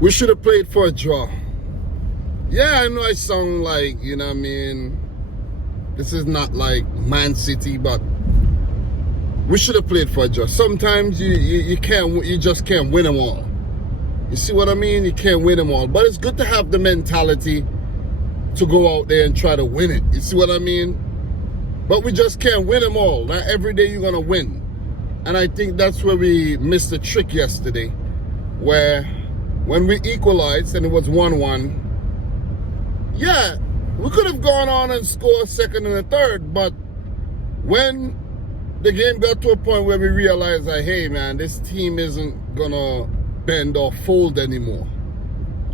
We should have played for a draw. Yeah, I know I sound like, you know what I mean, this is not like Man City, but we should have played for a draw. Sometimes you just can't win them all. You see what I mean? You can't win them all. But it's good to have the mentality to go out there and try to win it. You see what I mean? But we just can't win them all. Not every day you're going to win. And I think that's where we missed the trick yesterday, where when we equalized and it was 1-1, yeah, we could have gone on and scored second and a third, but when the game got to a point where we realized that, hey man, this team isn't gonna bend or fold anymore,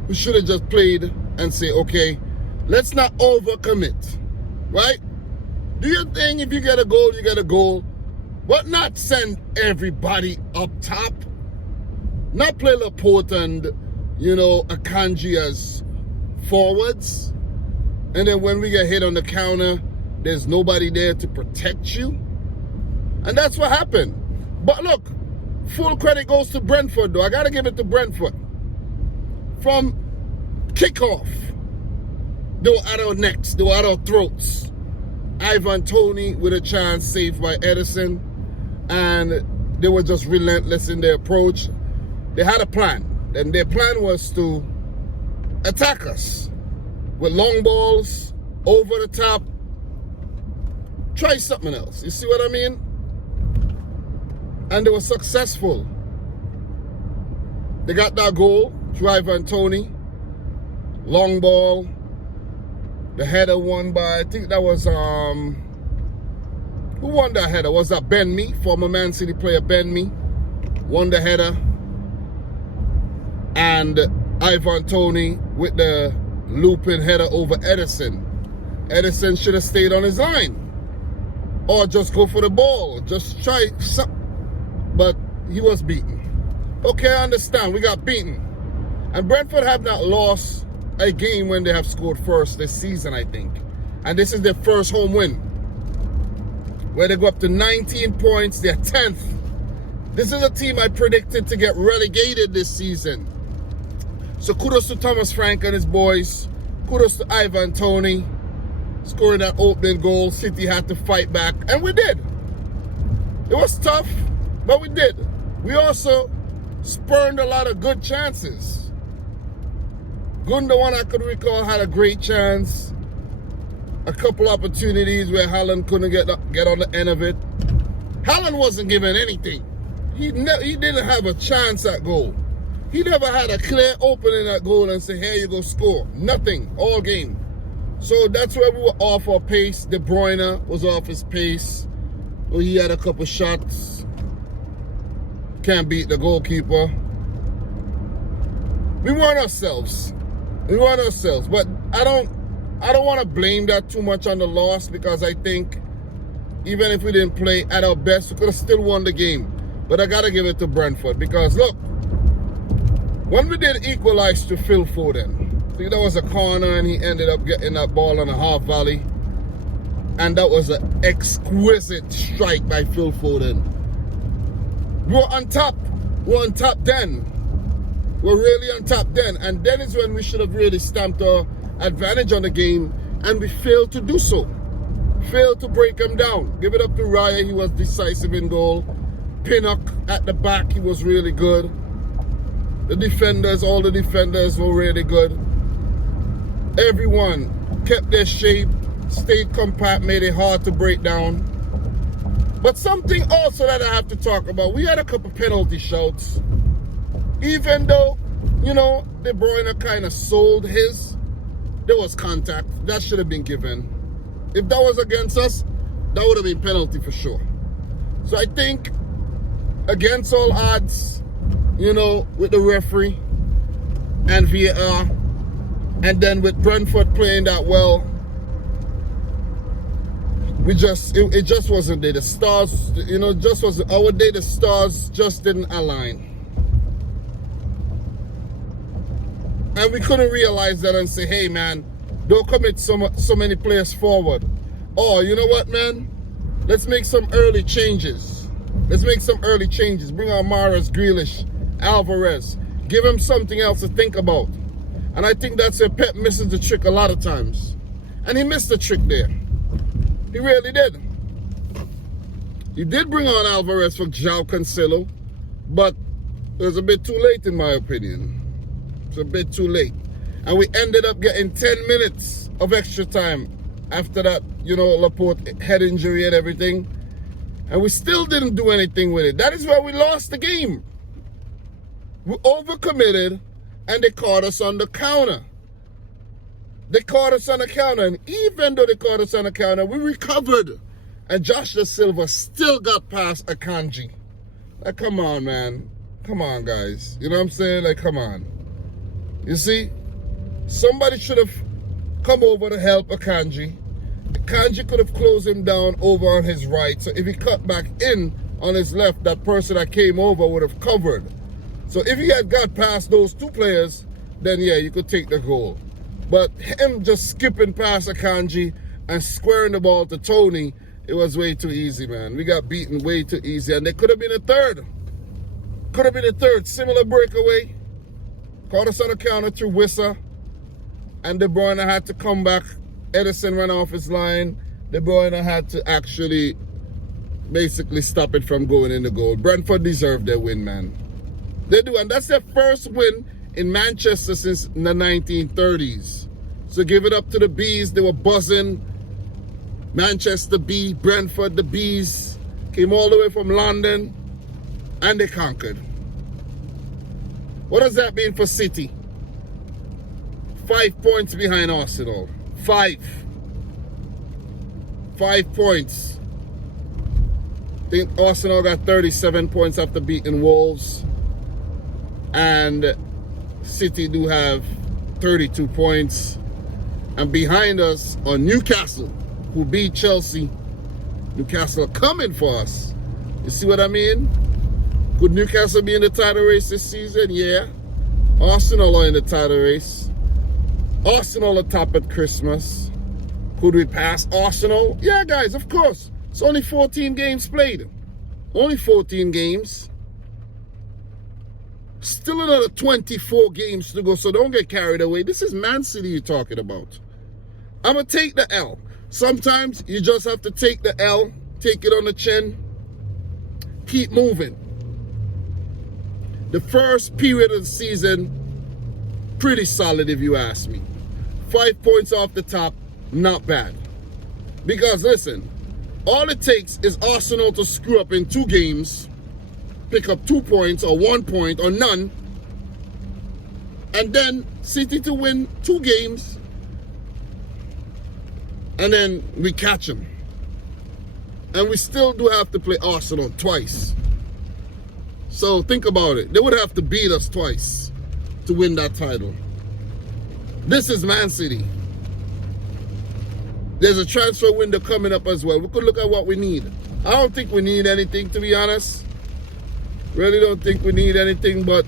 we should have just played and say, okay, let's not overcommit, right? Do your thing. If you get a goal, you get a goal, but not send everybody up top. Not play Laporte and, Akanji as forwards. And then when we get hit on the counter, there's nobody there to protect you. And that's what happened. But look, full credit goes to Brentford, though. I got to give it to Brentford. From kickoff, they were at our necks. They were at our throats. Ivan Toney with a chance saved by Edison. And they were just relentless in their approach. They had a plan. And their plan was to attack us with long balls, over the top. Try something else. You see what I mean? And they were successful. They got that goal, Driver and Toney. Long ball. The header won by, I think that was, who won that header? Was that Ben Mee? Former Man City player Ben Mee won the header. And Ivan Toney with the looping header over Edison. Edison should have stayed on his line. Or just go for the ball. Just try something. But he was beaten. Okay, I understand. We got beaten. And Brentford have not lost a game when they have scored first this season, I think. And this is their first home win, where they go up to 19 points. They're 10th. This is a team I predicted to get relegated this season. So kudos to Thomas Frank and his boys. Kudos to Ivan Toney scoring that opening goal. City had to fight back, and we did. It was tough, but we did. We also spurned a lot of good chances. Gunda, one I could recall, had a great chance. A couple opportunities where Haaland couldn't get on the end of it. Haaland wasn't given anything. He didn't have a chance at goal. He never had a clear opening at goal and say, here you go, score. Nothing, all game. So that's where we were off our pace. De Bruyne was off his pace. Well, he had a couple shots. Can't beat the goalkeeper. We weren't ourselves. But I don't want to blame that too much on the loss, because I think even if we didn't play at our best, we could have still won the game. But I got to give it to Brentford, because look, when we did equalize to Phil Foden, I think that was a corner and he ended up getting that ball on a half volley. And that was an exquisite strike by Phil Foden. We were on top. We were on top then. We're really on top then. And then is when we should have really stamped our advantage on the game, and we failed to do so. Failed to break him down. Give it up to Raya. He was decisive in goal. Pinnock at the back, he was really good. The defenders, all the defenders were really good. Everyone kept their shape, stayed compact, made it hard to break down. But something also that I have to talk about, we had a couple penalty shouts. Even though, De Bruyne kind of sold his, there was contact. That should have been given. If that was against us, that would have been penalty for sure. So I think, against all odds, with the referee and VAR, and then with Brentford playing that well, it just wasn't there. The stars, just wasn't our day. The stars just didn't align. And we couldn't realize that and say, hey man, don't commit so many players forward. Or, you know what, man? Let's make some early changes. Bring on Mahrez, Grealish, Alvarez. Give him something else to think about. And I think that's where Pep misses the trick a lot of times. And he missed the trick there. He really did. He did bring on Alvarez for João Cancelo, but it was a bit too late in my opinion. It's a bit too late. And we ended up getting 10 minutes of extra time after that, Laporte head injury and everything. And we still didn't do anything with it. That is where we lost the game. We overcommitted and they caught us on the counter. They caught us on the counter. And even though they caught us on the counter, we recovered. And Josh Da Silva still got past Akanji. Like, come on, man. Come on, guys. You know what I'm saying? Like, come on. You see? Somebody should have come over to help Akanji. Akanji could have closed him down over on his right. So if he cut back in on his left, that person that came over would have covered. So if he had got past those two players, then yeah, you could take the goal. But him just skipping past Akanji and squaring the ball to Toney, it was way too easy, man. We got beaten way too easy. And there could have been a third. Could have been a third. Similar breakaway. Caught us on the counter through Wissa. And De Bruyne had to come back. Edison ran off his line. De Bruyne had to actually basically stop it from going in the goal. Brentford deserved their win, man. They do. And that's their first win in Manchester since the 1930s. So give it up to the Bees. They were buzzing. Manchester B, Brentford, the Bees, came all the way from London, and they conquered. What does that mean for City? 5 points behind Arsenal. 5 points. I think Arsenal got 37 points after beating Wolves. And City do have 32 points. And behind us are Newcastle, who beat Chelsea. Newcastle are coming for us. You see what I mean? Could Newcastle be in the title race this season? Yeah. Arsenal are in the title race. Arsenal are top at Christmas. Could we pass Arsenal? Yeah, guys, of course. It's only 14 games played. Only 14 games. Still another 24 games to go, so don't get carried away. This is Man City you're talking about. I'm going to take the L. Sometimes you just have to take the L, take it on the chin, keep moving. The first period of the season, pretty solid if you ask me. 5 points off the top, not bad. Because listen, all it takes is Arsenal to screw up in 2 games, pick up 2 points or 1 point or none, and then City to win 2 games, and then we catch them. And we still do have to play Arsenal twice. So think about it. They would have to beat us twice to win that title. This is Man City. There's a transfer window coming up as well. We could look at what we need. I don't think we need anything, to be honest. Really don't think we need anything, but,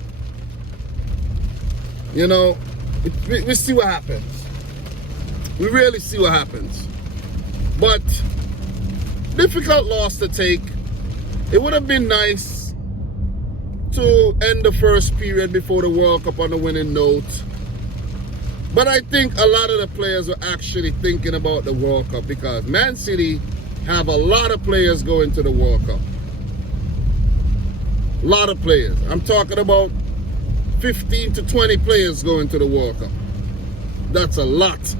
you know, we see what happens. We really see what happens. But difficult loss to take. It would have been nice to end the first period before the World Cup on a winning note. But I think a lot of the players were actually thinking about the World Cup because Man City have a lot of players going to the World Cup. A lot of players. I'm talking about 15 to 20 players going to the World Cup. That's a lot.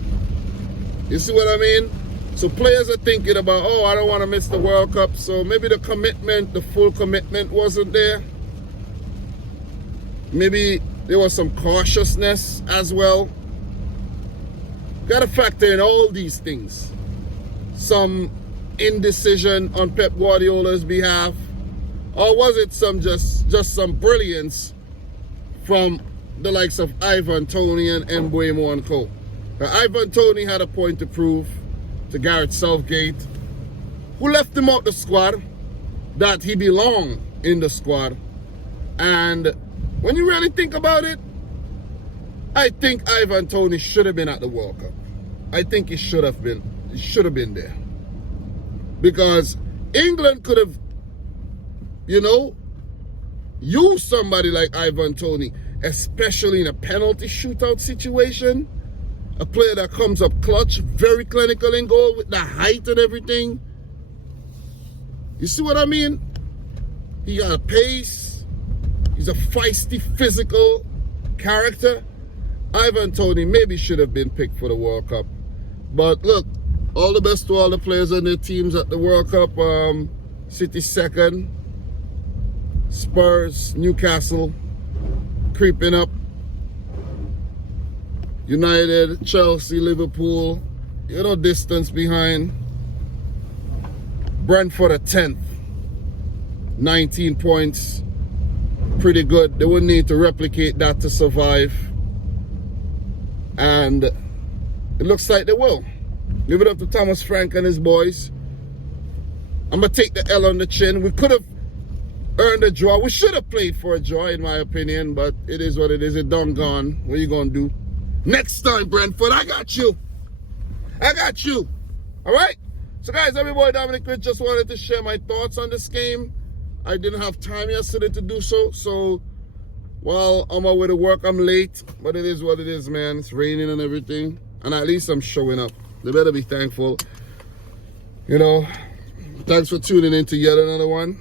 You see what I mean? So players are thinking about, oh, I don't want to miss the World Cup. So maybe the commitment, the full commitment wasn't there. Maybe there was some cautiousness as well. Got to factor in all these things. Some indecision on Pep Guardiola's behalf. Or was it some just some brilliance from the likes of Ivan Toney and Mbeumo and co. Ivan Toney had a point to prove to Gareth Southgate, who left him out the squad, that he belonged in the squad. And when you really think about it, I think Ivan Toney should have been at the World Cup. I think he should have been. He should have been there. Because England could have, you know, used somebody like Ivan Toney. especially in a penalty shootout situation. A player that comes up clutch, very clinical in goal with the height and everything. You see what I mean? He got a pace. He's a feisty, physical character. Ivan Toney maybe should have been picked for the World Cup. But look, all the best to all the players on their teams at the World Cup. City second. Spurs, Newcastle creeping up. United, Chelsea, Liverpool, distance behind. Brentford at 10th. 19 points. Pretty good. They would need to replicate that to survive. And it looks like they will. Leave it up to Thomas Frank and his boys. I'm going to take the L on the chin. We could have earned a draw. We should have played for a draw, in my opinion, but it is what it is. It done gone. What are you going to do? Next time, Brentford, I got you. I got you. All right? So, guys, everybody, Dominic Rich just wanted to share my thoughts on this game. I didn't have time yesterday to do so. So, well, on my way to work, I'm late. But it is what it is, man. It's raining and everything. And at least I'm showing up. They better be thankful. Thanks for tuning in to yet another one.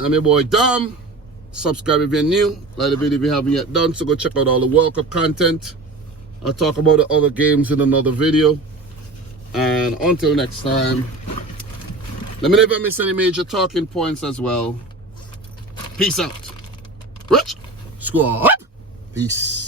I'm your boy Dom. Subscribe if you're new. Like the video if you haven't yet done. So go check out all the World Cup content. I'll talk about the other games in another video. And until next time, let me never miss any major talking points as well. Peace out. Rich Squad. Peace.